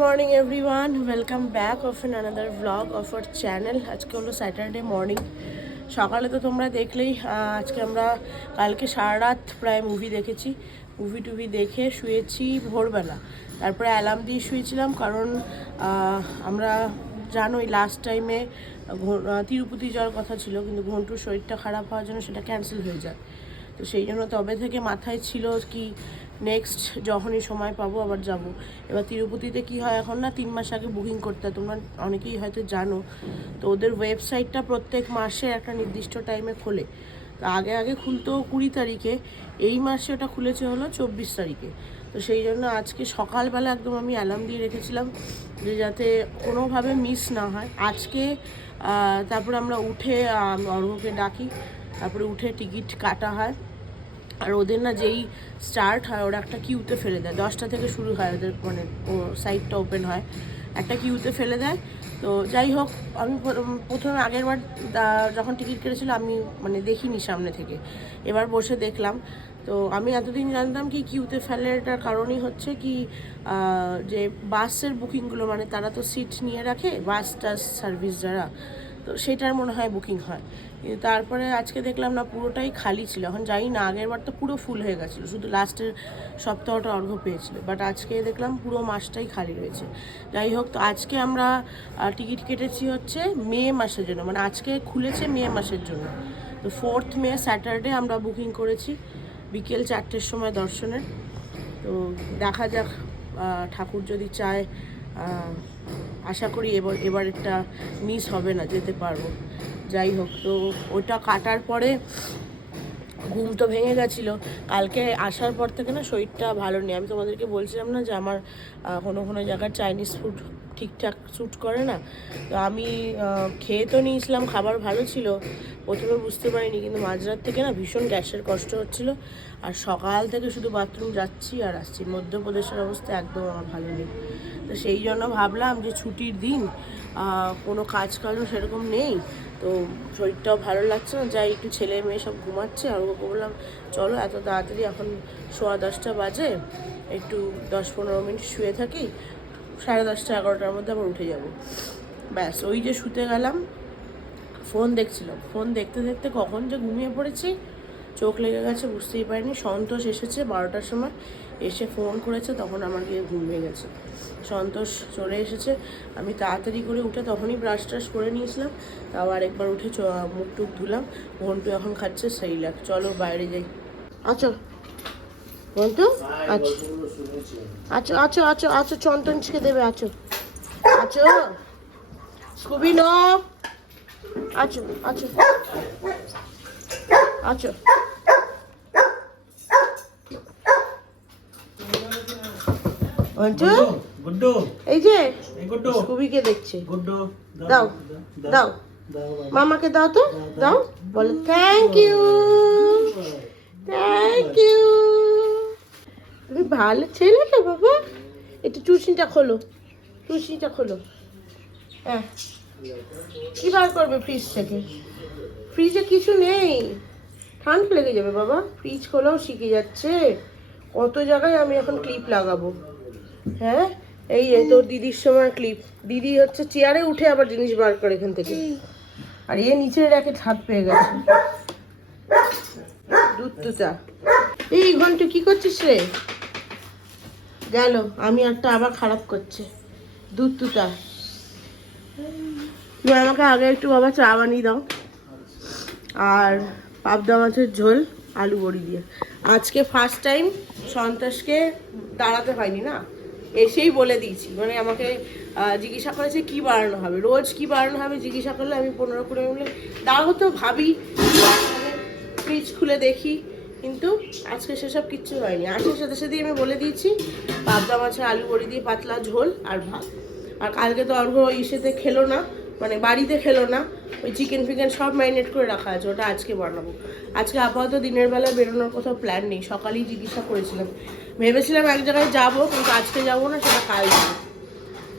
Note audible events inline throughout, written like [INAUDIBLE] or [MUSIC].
Morning everyone welcome back of an another blog of our channel আজকে হলো Saturday morning সকালে তো তোমরা দেখলেই আজকে আমরা কালকে সারা রাত প্রায় মুভি দেখেছি। মুভি টুভি দেখে শুয়েছি ভোরবেলা। তারপরে অ্যালার্ম দিয়ে শুয়েছিলাম কারণ আমরা জানোই লাস্ট টাইমে তিরুপতি যাওয়ার কথা ছিল, কিন্তু ঘন্টুর শরীরটা খারাপ হওয়ার জন্য সেটা ক্যান্সেল হয়ে যায়। তো সেই জন্য তবে থেকে মাথায় ছিল কি নেক্সট যখনই সময় পাবো আবার যাব। এবার তিরুপতিতে কি হয় এখন না, তিন মাস আগে বুকিং করতে হয়। তোমরা অনেকেই হয়তো জানো, তো ওদের ওয়েবসাইটটা প্রত্যেক মাসে একটা নির্দিষ্ট টাইমে খোলে। তো আগে আগে খুলতো কুড়ি তারিখে, এই মাসে ওটা খুলেছে হলো চব্বিশ তারিখে। তো সেই জন্য আজকে সকালবেলা একদম আমি অ্যালার্ম দিয়ে রেখেছিলাম যে যাতে কোনোভাবে মিস না হয়। আজকে তারপরে আমরা উঠে আহ, অর্ঘ্যকে ডাকি। তারপরে উঠে টিকিট কাটা হয়। আর ওদের না যেই স্টার্ট হয় ওরা একটা কিউতে ফেলে দেয়। দশটা থেকে শুরু হয় ওদের মানে সাইটটা ওপেন হয়। একটা কিউতে ফেলে দেয়। তো যাই হোক আমি প্র- প্রথমে আগের বার যখন টিকিট কেটেছিল আমি মানে দেখিনি সামনে থেকে। এবার বসে দেখলাম। তো আমি এতদিন জানতাম কি কিউতে ফেলাটার কারণই হচ্ছে কি যে বাসের বুকিংগুলো মানে তারা তো সিট নিয়ে রাখে, বাস টাস সার্ভিস যারা, তো সেটার মনে হয় বুকিং হয়। তারপরে আজকে দেখলাম না পুরোটাই খালি ছিল। এখন জানি না, আগের বার তো পুরো ফুল হয়ে গেছিল, শুধু লাস্টের সপ্তাহটা অর্ঘ পেয়েছিল। বাট আজকে দেখলাম পুরো মাসটাই খালি রয়েছে। যাই হোক, তো আজকে আমরা টিকিট কেটেছি হচ্ছে মে মাসের জন্য। মানে আজকে খুলেছে মে মাসের জন্য। তো ফোর্থ মে স্যাটারডে আমরা বুকিং করেছি। বিকেল চারটের সময় দর্শনের। তো দেখা যাক ঠাকুর যদি চায় আশা করি এবার এবার একটা মিস হবে না, যেতে পারব। যাই হোক, তো ওটা কাটার পরে ঘুম তো ভেঙে গেছিল। কালকে আসার পর থেকে না শরীরটা ভালো নেই। আমি তোমাদেরকে বলছিলাম না যে আমার কোনো কোনো জায়গার চাইনিজ ফুড ঠিকঠাক স্যুট করে না। তো আমি খেয়ে তো নিয়েছিলাম, খাবার ভালো ছিল। প্রথমে বুঝতে পারিনি, কিন্তু মাঝরাত থেকে না ভীষণ গ্যাসের কষ্ট হচ্ছিল। আর সকাল থেকে শুধু বাথরুম যাচ্ছি আর আসছি। মধ্যপ্রদেশের অবস্থা একদম আমার ভালো নেই। তো সেই জন্য ভাবলাম যে ছুটির দিন কোনো কাজ কাজও সেরকম নেই। তো শরীরটাও ভালো লাগছে না, যাই একটু ছেলে মেয়ে সব ঘুমাচ্ছে। আর ওকে বললাম, চলো এত তাড়াতাড়ি এখন সোয়া দশটা বাজে, একটু দশ পনেরো মিনিট শুয়ে থাকি। সাড়ে দশটা, এগারোটার মধ্যে আবার উঠে যাব। ব্যাস, ওই যে শুতে গেলাম, ফোন দেখছিলাম ফোন দেখতে দেখতে কখন যে ঘুমিয়ে পড়েছি, চোখ লেগে গেছে, বুঝতেই পারিনি। সন্তোষ এসেছে বারোটার সময়, এসে ফোন করেছে, তখন আমার গিয়ে ঘুম ভেঙে গেছে। সন্তোষ চলে এসেছে, আমি তাড়াতাড়ি করে উঠে তখনই ব্রাশ ট্রাশ করে নিয়েছিলাম, তাও আরেকবার উঠে মুখ টুক ধুলাম, ঘন্টু এখন খাচ্ছে, সেই লাগ চলো বাইরে যাই। আচ্ছা ঘন্টু আচ্ছা। আচ্ছা আচ্ছা আচ্ছা আচ্ছা চন্দনকে দেবে আছো আছো স্কুবি নো। আছো আছো আছো ঘন্টু গুড্ডু এই যে স্কুবিকে দেখছে। দাও দাও মামাকে দাও তো। দাও বলো থ্যাংক ইউ থ্যাংক ইউ তুমি ভালো ছেলে তো বাবা? একটু টুসিনটা খোলো। টুসিনটা খোলো। হ্যাঁ। কি বার করবে ফ্রিজ থেকে? ফ্রিজে কিছু নেই। ঠান্ডা লেগে যাবে বাবা। ফ্রিজ খোলাও শিখে যাচ্ছে। কত জায়গায় আমি এখন ক্লিপ লাগাবো? হ্যাঁ? এই তোর দিদির সময় ক্লিপ দিদি হচ্ছে চেয়ারে উঠে আবার জিনিস বার করে এখান থেকে। আর এ নিচের র্যাকে হাত পেয়ে গেছে। দুধ তুতা এই ঘন্টু কি করছিস রে? গেল, আমি একটা আবার খারাপ করছে। দুধ তুতা তুমি আমাকে আগে একটু বাবা চা বানিয়ে দাও। আর পাবদা মাছের ঝোল, আলু বড়ি দিয়ে। আজকে ফার্স্ট টাইম সন্তোষকে দাঁড়াতে হয়নি না? এসেই বলে দিয়েছি। মানে আমাকে জিজ্ঞাসা করেছে কি বাড়ানো হবে? রোজ কি বাড়ানো হবে? জিজ্ঞাসা করলে আমি পনেরো কুড়ি মিনিট। দাঁড়াবো তো ভাবি। ফ্রিজ খুলে দেখি। কিন্তু আজকে সেসব কিচ্ছু হয়নি। আসার সাথে সাথেই আমি বলে দিয়েছি, পাবদা মাছের আলু বড়ি দিয়ে পাতলা ঝোল আর ভাত। আর কালকে তো অর্ঘ ইসেতে খেলো না মানে বাড়িতে খেলো না, ওই চিকেন ফিকেন সব ম্যারিনেট করে রাখা আছে, ওটা আজকে বানাবো। আজকে আপাতত দিনের বেলায় বেরোনোর কোথাও প্ল্যান নেই, সকালেই জিজ্ঞাসা করেছিলাম। ভেবেছিলাম এক জায়গায় যাব, কিন্তু আজকে যাব না, সেটা কাল যাব।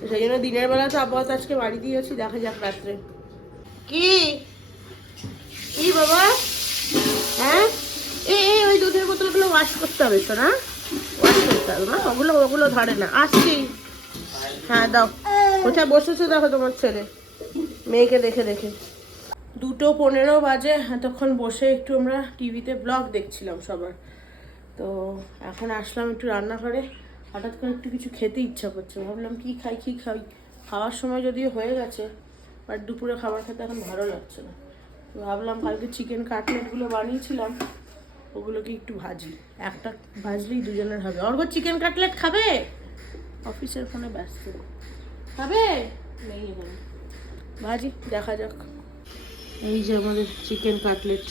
সেই জন্য দিনের বেলা তো আপাতত আজকে বাড়ি বাড়িতেই আছি, দেখা যাক রাত্রে। কি? ওয়াশ করতে হবে তো না? ওয়াশ করতে হবে না ওগুলো ওগুলো ধরে না। আসছি। হ্যাঁ দাও। কোথায় বসেছো দেখো তোমার ছেলে। মেয়েকে দেখে দেখে। দুটো পনেরো বাজে এতক্ষণ বসে একটু আমরা টিভিতে ব্লগ দেখছিলাম সবার। তো এখন আসলাম একটু রান্নাঘরে। হঠাৎ করে একটু কিছু খেতে ইচ্ছা করছে। ভাবলাম কি খাই কি খাই? খাওয়ার সময় যদিও হয়ে গেছে বাট দুপুরে খাবার খেতে এখন ভালো লাগছে না। ভাবলাম কালকে চিকেন কাটলেটগুলো বানিয়েছিলাম। ওগুলোকে একটু ভাজি। একটা ভাজলেই দুজনের হবে। অর্ঘ চিকেন কাটলেট খাবে? অফিসের ফোনে ব্যস্ত। খাবে? নেই এখানে। ভাজি দেখা যাক। এই যে আমাদের চিকেন কাটলেট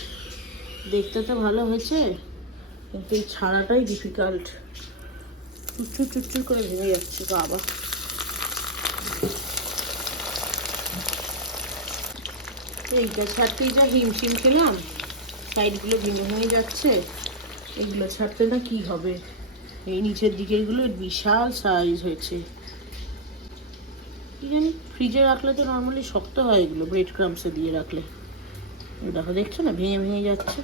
দেখতে তো ভালো হয়েছে কিন্তু এই ছাড়াটাই ডিফিকাল্ট চুচুর চুচুর করে ভেঙে যাচ্ছে বাবা। এইটা ছাড়তেই যা হিমশিম খেলাম। সাইডগুলো ভেঙে ভেঙে যাচ্ছে। এগুলো ছাড়তে না কি হবে? এই নিচের দিকেরগুলো বিশাল সাইজ হয়েছে। কি জানি ফ্রিজে রাখলে তো নর্মালি শক্ত হয় এগুলো ব্রেড ক্রামসে দিয়ে রাখলে। দেখো, দেখছ না? ভেঙে ভেঙে যাচ্ছে।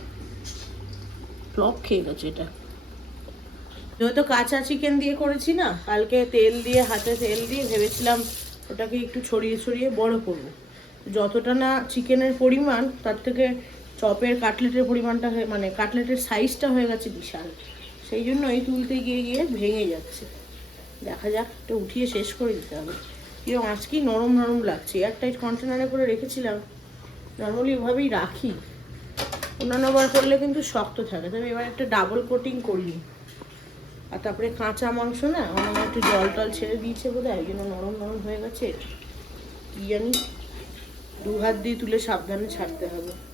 ফ্লপ খেয়ে গেছে এটা। যেহেতু কাঁচা চিকেন দিয়ে করেছি না, কালকে তেল দিয়ে, হাতে তেল দিয়ে ভেবেছিলাম ওটাকে একটু ছড়িয়ে ছড়িয়ে বড় করব। যতটা না চিকেনের পরিমাণ, তার থেকে চপের কাটলেটের পরিমাণটা মানে কাটলেটের সাইজটা হয়ে গেছে বিশাল। সেই জন্য এই তুলতে গিয়ে গিয়ে ভেঙে যাচ্ছে। দেখা যাক, একটু উঠিয়ে শেষ করে দিতে হবে। কীরকম আজকেই নরম নরম লাগছে। এয়ারটাইট কন্টেনারে করে রেখেছিলাম। নর্মালি ওভাবেই রাখি। অন্যান্যবার করলে কিন্তু শক্ত থাকে। তবে এবার একটা ডাবল কোটিং করিনি আর তারপরে কাঁচা মাংস না আমার একটু জল টল ছেড়ে দিয়েছে বোধ হয় জন্য নরম নরম হয়ে গেছে। কি জানি দু হাত দিয়ে তুলে সাবধানে ছাড়তে হবে।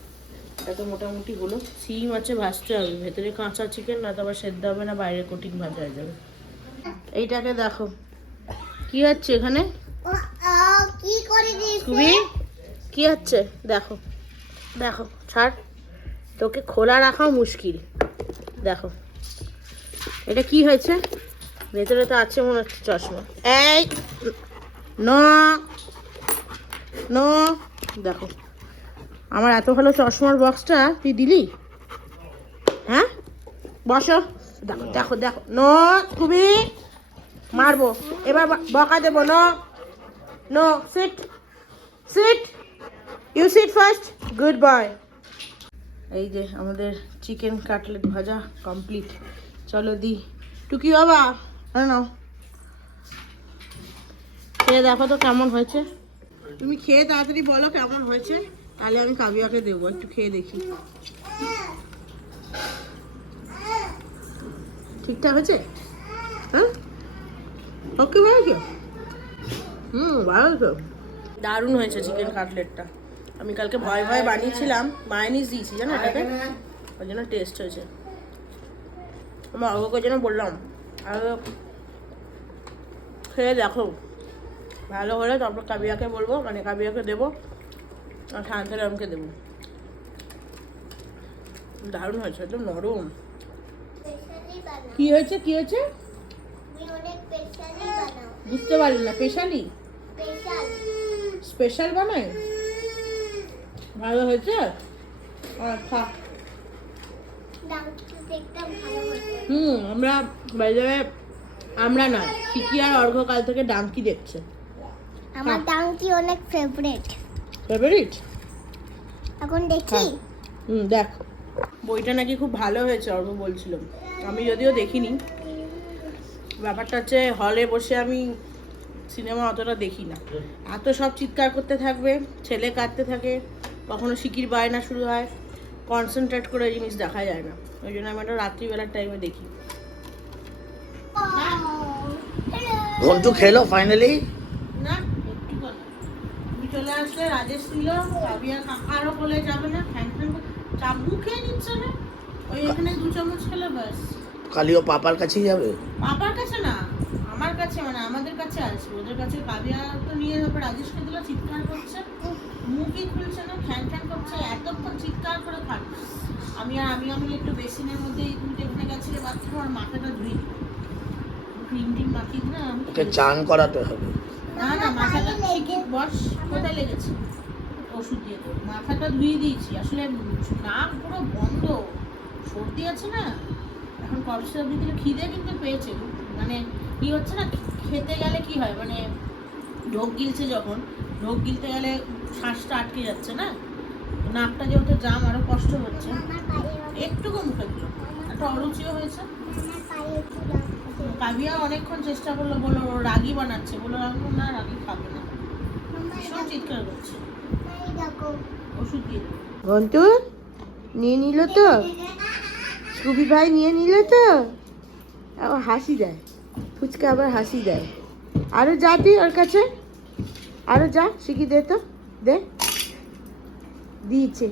এটা তো মোটামুটি হলো। সিম আছে, ভাজতে হবে। ভেতরে কাঁচা চিকেন না তো আবার সেদ্ধ হবে না, বাইরে কোটিং ভাজা হয়ে যাবে। এইটাকে দেখো। কি হচ্ছে এখানে? কি হচ্ছে? দেখো। দেখো, ছাড়। তোকে খোলা রাখাও মুশকিল। দেখো। এটা কি হয়েছে? ভেতরে তো আছে মনে হচ্ছে চশমা। এই, ন ন, দেখো। আমার এত ভালো চশমার বক্সটা তুই দিলি? হ্যাঁ? বসো। দেখো দেখো দেখো। ন, খুবই মারবো। এবার বকা দেবো, ন। No sit sit you sit first good boy এই যে আমাদের চিকেন কাটলেট ভাজা কমপ্লিট চলো দি। টুকি বাবা নাও খেয়ে দেখো তো কেমন হয়েছে। তুমি খেয়ে তাড়াতাড়ি বলো কেমন হয়েছে। তাহলে আমি কাবিয়াকে দেবো, একটু খেয়ে দেখি। ঠিকঠাক হয়েছে? হ্যাঁ? ওকে ভাই তো হুম ভালো তো দারুণ হয়েছে চিকেন কাটলেটটা আমি কালকে ভয় ভয় বানিয়েছিলাম মায়নিস দিয়েছি, জানো এটাতে ওই জন্য টেস্ট হয়েছে। আমার অগকে জন্য বললাম, আর খেয়ে দেখো। ভালো হলে তারপর কাবিয়াকে বলব মানে কাবিয়াকে দেবো। আর শান্তারামকে দেবো। দারুণ হয়েছে একদম নরম। কি হয়েছে কি হয়েছে? বুঝতে পারলি না স্পেশালি? স্পেশাল। বানাই? ভালো হয়েছে? আচ্ছা হতো হুম আমরা বাইরে আমরা না শিকি আর অর্ঘ কাল থেকে ডাঙ্কি দেখছে। আমার ডাঙ্কি অনেক ফেভারিট ফেভারিট এখন দেখি। হুম দেখ। বইটা নাকি খুব ভালো হয়েছে অর্ঘ বলছিল। আমি যদিও দেখিনি। ব্যাপারটা হচ্ছে হলে বসে আমি সিনেমা অতটা দেখি না। এত সব চিৎকার করতে থাকবে ছেলে কাঁদতে থাকে কখনো শিকির বায়না শুরু হয় কনসেন্ট্রেট করে জিনিস দেখা যায় না। ওই জন্য আমি একটা রাত্রিবেলার টাইমে দেখি। ঘন্টু খেলো ফাইনালি না। চলে আসলে রাজেশ ছিল কাবিয়া কাকারও বলে যাবে না ফ্যান ফ্যান চাবু খেয়ে নিচ্ছে না। ওই এখানে দু চামচ খেলে ব্যাস। কালিও পাপার কাছেই যাবে? পাপার কাছে না আমার কাছে মানে আমাদের কাছে আছে ওদের কাছে কাবিয়া তো নিয়ে তারপর রাজেশকে দিল চিৎকার করছে। মুখই খুলছে না ফ্যান ফ্যান করছে এতক্ষণ চিৎকার করে খাট। আমি আর আমি আমি একটু বেসিনের মধ্যে তুমি যেখানে গেছিলে বাথরুম আর মাথাটা ধুই ক্রিম টিম মাখিয়ে ওকে চান করাতে হবে। না না, মাথাটা বস, কোথায় লেগেছে? ওষুধ দিয়ে মাথাটা ধুয়ে দিয়েছি। আসলে নাক পুরো বন্ধ। সর্দি আছে না? এখন কফি দিকে খিদে কিন্তু পেয়েছে। মানে কি হচ্ছে না, খেতে গেলে কি হয়? মানে ঢোক গিলছে যখন, ঢোক গিলতে গেলে শ্বাসটা আটকে যাচ্ছে না? নাকটা যেহেতু জাম, আরও কষ্ট হচ্ছে। একটুকু মুখে দিল। একটা অরুচিও হয়েছে। কাবিয়া অনেকক্ষণ চেষ্টা করল বলল ও রাগি বানাচ্ছে। বলল রাখব না রাগি খাবে না। ভীষণ চিৎকার করছে। ওষুধ দিয়ে দেবো। নিয়ে নিল তো। সুবি ভাই নিয়ে নিল তো। আবার হাসি দেয়। ফুচকা আবার হাসি দেয়। আরও যা তুই ওর কাছে। আরও যা শিখি দে তো? দে। দিয়েছে।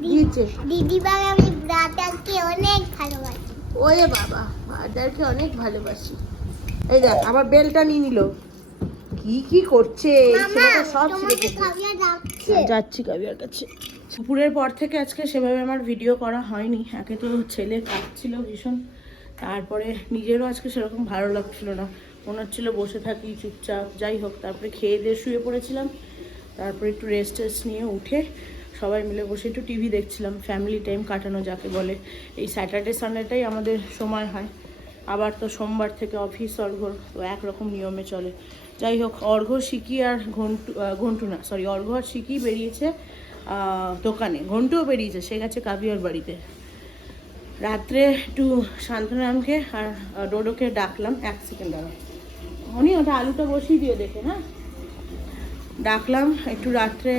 দিয়েছে। দিদি ভাই আমি ব্রাদারকে অনেক ভালোবাসি। ওরে বাবা মাদারকে অনেক ভালোবাসি। এই দেখ আবার বেলটা নিয়ে নিল। কি কি করছে? ছেলেটা সব যাচ্ছি কাবিয়ার কাছে। দুপুরের পর থেকে আজকে সেভাবে আমার ভিডিও করা হয়নি। একে তো ছেলে কাঁদছিল ভীষণ। তারপরে নিজেরও আজকে সেরকম ভালো লাগছিল না। মনে হচ্ছিল বসে থাকি চুপচাপ যাই হোক তারপরে খেয়ে দিয়ে শুয়ে পড়েছিলাম। তারপরে একটু রেস্ট টেস্ট নিয়ে উঠে সবাই মিলে বসে একটু টিভি দেখছিলাম ফ্যামিলি টাইম কাটানো যাকে বলে। এই স্যাটারডে সানডেটাই আমাদের সময় হয়। আবার তো সোমবার থেকে অফিস অর্ঘর তো একরকম নিয়মে চলে। যাই হোক অর্ঘ শিকি আর ঘন্টু ঘন্টু না সরি অর্ঘ আর শিকি বেরিয়েছে দোকানে। ঘন্টুও বেরিয়েছে, সে গেছে কাবিয়ার বাড়িতে। রাত্রে একটু শান্তনামকে আর ডোডোকে ডাকলাম, এক সেকেন্ড দাঁড়া উনি ওটা আলুটা বসিয়ে দিয়ে দেখে না ডাকলাম, একটু রাত্রে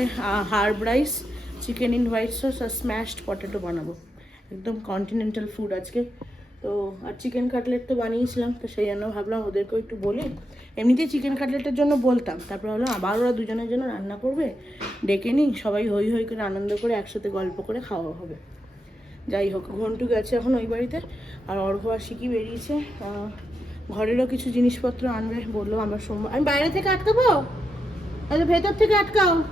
herb rice chicken in white sauce R smashed potato বানাবো। একদম কন্টিনেন্টাল ফুড আজকে। তো, আর চিকেন কাটলেট তো বানিয়েছিলাম, তো সেই জন্য ভাবলাম ওদেরকেও একটু বলি। এমনিতেই চিকেন কাটলেটের জন্য বলতাম, তারপর হলো আবার ওরা দুজনের জন্য রান্না করবে। ডেকে নিই, সবাই হই হই করে আনন্দ করে একসাথে গল্প করে খাওয়া হবে। যাই হোক, ঘন্টু গেছে এখন ওই বাড়িতে, আর অর্ঘ আর বেরিয়েছে। ঘরেরও কিছু জিনিসপত্র আনবে, বলল আমার সোমবার আমি বাইরে থেকে আটকাবো? আচ্ছা ভেতর থেকে আটকাও।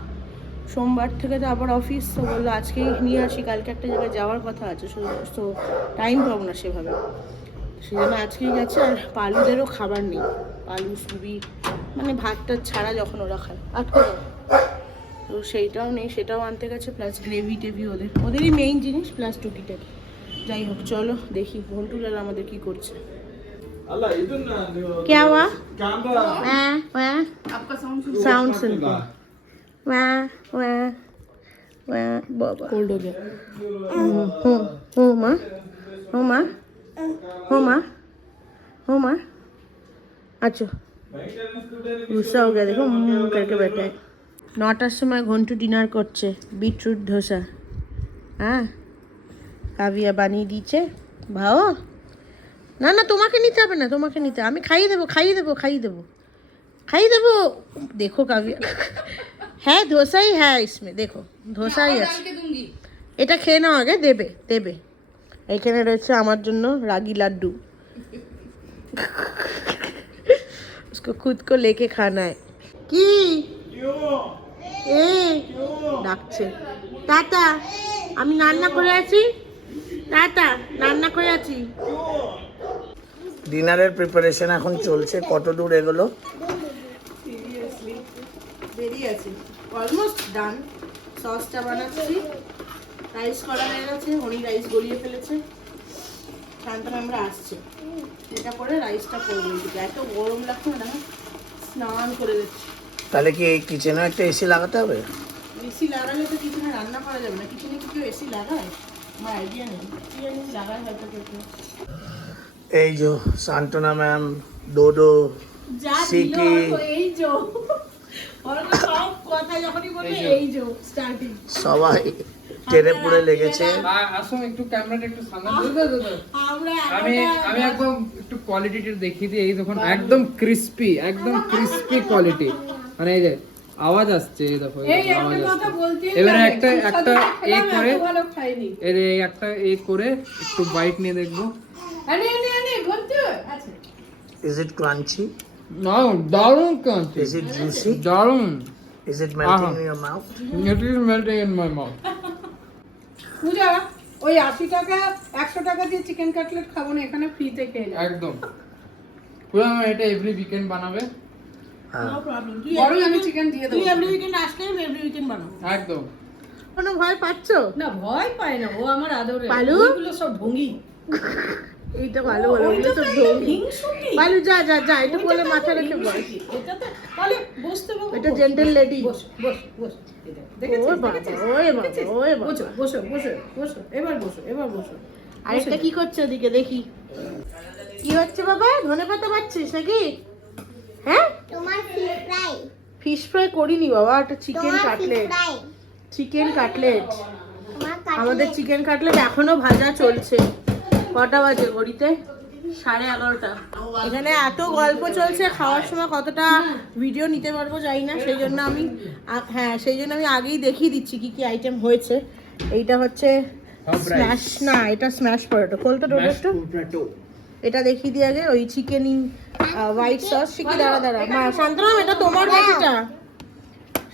সোমবার থেকে তো আবার অফিস তো বলল আজকেই নিয়ে আসি কালকে একটা জায়গায় যাওয়ার কথা আছে তো টাইম পাবো না সেভাবে। সেজন্য আজকেই গেছে আর পালুদেরও খাবার নেই। পালু সুবি মানে ভাতটা ছাড়া যখন ওরা খায় আটকে তো সেইটাও নেই সেটাও আনতে গেছে প্লাস গ্রেভি টেভি ওদের। ওদেরই মেইন জিনিস প্লাস টুকিটাকি যাই হোক চলো দেখি ভন্টুলাল আমাদের কি করছে। क्या हुआ সাউন্ড सुन। हैं। वाह वाह वाह बाबा कोल्ड हो गया हो हो माँ हो माँ हो माँ हो माँ अच्छा गुस्सा हो गया देखो हम्म करके बैठा है নটার সময় ঘন্টু ডিনার করছে বিটরুট ধোসা হ্যাঁ কাবিয়া বানিয়ে দিয়েছে ভাও না না তোমাকে নিতে হবে না তোমাকে নিতে আমি খাইয়ে দেবো খাইয়ে দেবো খাইয়ে দেবো খাইয়ে দেবো দেখো কাবিয়া হ্যাঁ ধোসাই হ্যাঁ ইসমে দেখো ধোসাই আছে এটা খেয়ে নাও আগে দেবে দেবে এখানে রয়েছে আমার জন্য রাগি লাড্ডু उसको खुद को लेके खाना है কি এ ডাকছে টাটা আমি রান্না করে আছি টাটা রান্না করে আছি ডিনারের প্রিপারেশন এখন চলছে কত দূর এগুলো বেরিয়ে আছে। অলমোস্ট ডান সসটা বানাচ্ছি। রাইস করা হয়ে গেছে হনি রাইস গলিয়ে ফেলেছে। শান্তনা আমরা আসছে। এটা করে রাইসটা করব এত গরম লাগছে না স্নান করে দিচ্ছি তাহলে কি এই কিচেনে একটা এসি লাগাতে হবে? এসি লাগালে তো কিচেনে রান্না করা যাবে না। কিচেনে কি কেউ এসি লাগায়? আমার আইডিয়া নেই। কি জানি লাগায় হয়তো কেউ কেউ। এই যে সান্টনা ম্যাম ডোডো সিটি। এই যো। সবাই পুড়ে লেগেছে। একটু ক্যামেরাটা সামনে আমি আমি একদম একটু কোয়ালিটিটা দেখিয়ে দিই। এই দেখুন একদম ক্রিস্পি একদম ক্রিস্পি কোয়ালিটি মানে এই যে আওয়াজ আসছে এই দেখো আওয়াজ আসছে। এবারে একটা একটা এ করে এর এই একটা এ করে একটু বাইট নিয়ে দেখব। ইজ ইট ক্রাঞ্চি না দারুণ কাঁচি ইজ ইট জুসি দারুণ ইজ ইট মেল্টিং আহা। In your mouth it is melting in my mouth Puja ওই আশি টাকা একশো টাকা দিয়ে চিকেন কাটলেট খাব না এখানে ফ্রিতে খেয়ে যাব একদম। পুরো আমার এটা এভরি উইকেন্ড বানাবে। হ্যাঁ। নো প্রবলেম তুই বরং আমি চিকেন দিয়ে তুই দেবো এভরি উইকেন্ড আসলে আমি এভরি উইকেন্ড বানাবো। একদম। কোনো ভয় পাচ্ছ? না ভয় পায় না ও আমার আদরে পালু? সব ঢঙ্গি এইটা ভালো বলো ওগুলো তো ঢোঙ্গি বালু যা যা যা এটা বলে মাথা রেখে বস। এটাতে তাহলে বসতে বাবু এটা জেন্টেল লেডি বস বস বস। এটা, ওই বাবা ওই বাবা ওই বাবা। বসো বসো বসো বসো এবার বসো এবার বসো। আরেকটা কি করছে ওদিকে দেখি। কি হচ্ছে বাবা? ধনে পাতা পাচ্ছিস নাকি? হ্যাঁ? তোমার ফিশ ফ্রাই ফিশ ফ্রাই করিনি বাবা একটা চিকেন কাটলেট চিকেন কাটলেট আমাদের চিকেন কাটলেট এখনও ভাজা চলছে। কটা বাজে ঘড়িতে? সাড়ে এগারোটা। এখানে এত গল্প চলছে খাওয়ার সময় কতটা ভিডিও নিতে পারব জানি না সেই জন্য আমি হ্যাঁ সেই জন্য আমি আগেই দেখিয়ে দিচ্ছি কি কি আইটেম হয়েছে। এইটা হচ্ছে স্ম্যাশ না এটা স্ম্যাশ পটেটো কোলটা টোটো. এটা দেখিয়ে দিয়ে আগে ওই চিকেনি হোয়াইট সস শিখি দাঁড়া দাঁড়া। মা শান্তরাম এটা তোমার বাটিটা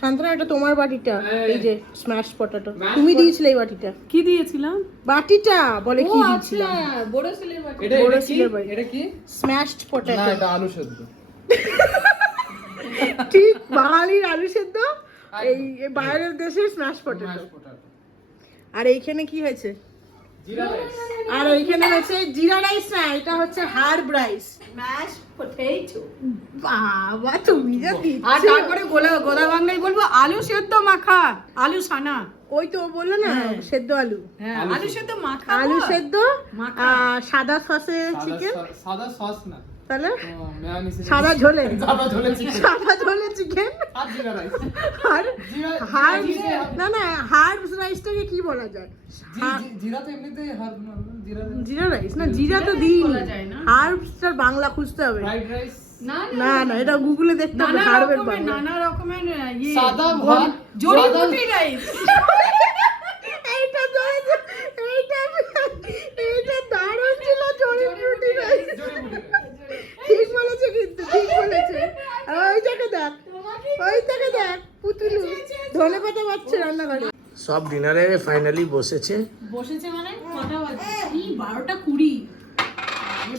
এটা তোমার বাটিটা। এই যে স্ম্যাশ পটাটো তুমি দিয়েছিলে এই বাটিটা। কি দিয়েছিলাম বাটিটা? বলে কি আচ্ছা দিয়েছিলাম? বড় ছেলের বাটি। এটা বড় এটা কি? ছেলের বাড়ি। এটা কি? স্ম্যাশড না এটা আলু সেদ্ধ। [LAUGHS] ঠিক বাঙালির আলু সেদ্ধ? এই বাইরের দেশের স্ম্যাশ পটাটো আর এইখানে কি হয়েছে? আর ওইখানে হচ্ছে জিরা রাইস না এটা হচ্ছে হার্ব রাইস। ম্যাশ পটেটো বাবা তুমি যা আর তারপরে গোলা গোদা বাংলায় বলব আলু সেদ্ধ মাখা আলু সানা ওই তো বলল না সেদ্ধ আলু। হ্যাঁ আলু সেদ্ধ। মাখা। আলু সেদ্ধ মাখা। সাদা সসে চিকেন সাদা সস না। তাহলে [LAUGHS] সাদা ঝোলে। সাদা ঝোলে চিকেন সাদা ঝোলে চিকেন আর হার্ব না না হার্বস রাইসটাকে কি বলা যায়? জিরা তো এমনিতেই জিরা জিরা রাইস না জিরা তো দিই বলা হার্বসটার বাংলা খুঁজতে হবে। না না না এটা গুগলে দেখতে হবে নানা হার্বের বাংলা। নানা রকমের ইয়ে সাদা ভাত জড়িবুটি রাইস [LAUGHS] এইটা দারুণ এইটা এইটা দারুণ ছিল জড়িবুটি রাইস ঠিক বলেছে কিন্তু ঠিক বলেছে ওই দেখে দেখ ওই দেখে দেখ পুতুলু ধনে পাতা পাচ্ছে রান্নাঘরে সব ডিনারে ফাইনালি বসেছে। বসেছে মানে? কটা বাজে? এই বারোটা কুড়ি।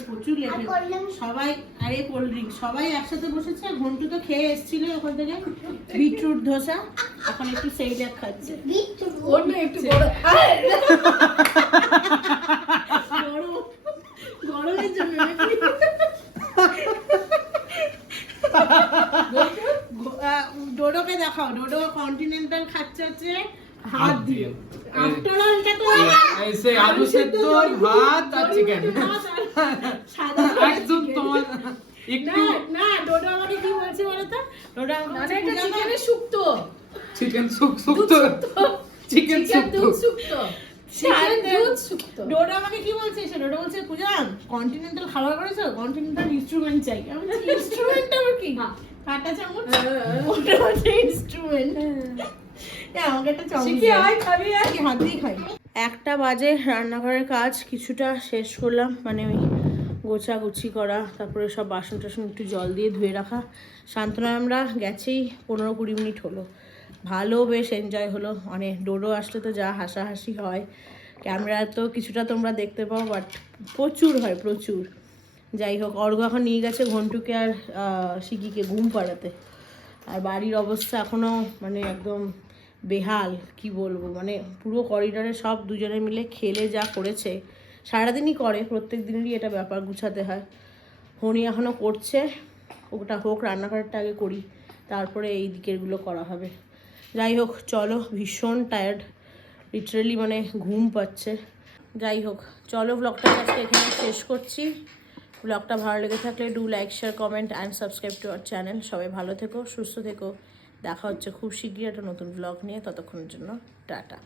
প্রচুর লেট সবাই আরে কোল্ড ড্রিঙ্ক সবাই একসাথে বসেছে ঘন্টু তো খেয়ে এসেছিল ওখান থেকে। বিটরুট ধোসা এখন একটু সেই দেখ খাচ্ছে অন্য একটু বড় গরমের জন্য ডোডোকে দেখাও। ডোডো কন্টিনেন্টাল খাচ্ছে হচ্ছে। হাত দিয়ে। আফটার অল এটা তো ऐसे আলু সেদ্ধ ভাত আর চিকেন [LAUGHS] একদম তোমার একটু না ডোডো আমাকে কি বলছে বলো তো ডোডো আমাকে বলছে, "পূজা চিকেনের শুক্তো। চিকেন সুপ সুপ তো চিকেন সুপ চিকেন তো দুধ শুক্তো। চিকেন শুক্তো। ডোডো আমাকে কি বলছে সে ডোডো বলছে পূজা কন্টিনেন্টাল খাবার করেছ? কন্টিনেন্টাল ইনস্ট্রুমেন্ট চাই। আমি ইনস্ট্রুমেন্ট কি? কাটা চামচ? ওটা হচ্ছে ইনস্ট্রুমেন্ট একটা দিয়ে খাই। একটা বাজে রান্নাঘরের কাজ কিছুটা শেষ করলাম মানে ওই গোছাগুছি করা তারপরে সব বাসন টাসন একটু জল দিয়ে ধুয়ে রাখা। সান্ত্বনা আমরা গেছেই পনেরো কুড়ি মিনিট হলো। ভালো বেশ এনজয় হলো। মানে ডোডো আসলে তো যা হাসাহাসি হয়। ক্যামেরা তো কিছুটা তোমরা দেখতে পাও বাট প্রচুর হয় প্রচুর। যাই হোক অর্ঘ এখন নিয়ে গেছে ঘন্টুকে আর শিকিকে ঘুম পাড়াতে। আর বাড়ির অবস্থা এখনও মানে একদম বেহাল, কি বলব? মানে পুরো করিডোরে সব দুজনে মিলে খেলে যা করেছে, সারাদিনই করে, প্রত্যেক দিনেরই এটা ব্যাপার গুছাতে হয়। হনি এখনও করছে, ওটা হোক, রান্নাঘরটা আগে করি, তারপরে এই দিকেরগুলো করা হবে। যাই হোক, চলো, ভীষণ টায়ার্ড লিটারেলি মানে ঘুম পাচ্ছে। যাই হোক, চলো ব্লগটা আজকে এখানে শেষ করছি। ব্লগটা ভালো লেগে থাকলে do like share comment and subscribe to our channel সবাই ভালো থেকো, সুস্থ থেকো। দেখা হচ্ছে খুব শীঘ্রই একটা নতুন ব্লগ নিয়ে ততক্ষণের জন্য টাটা।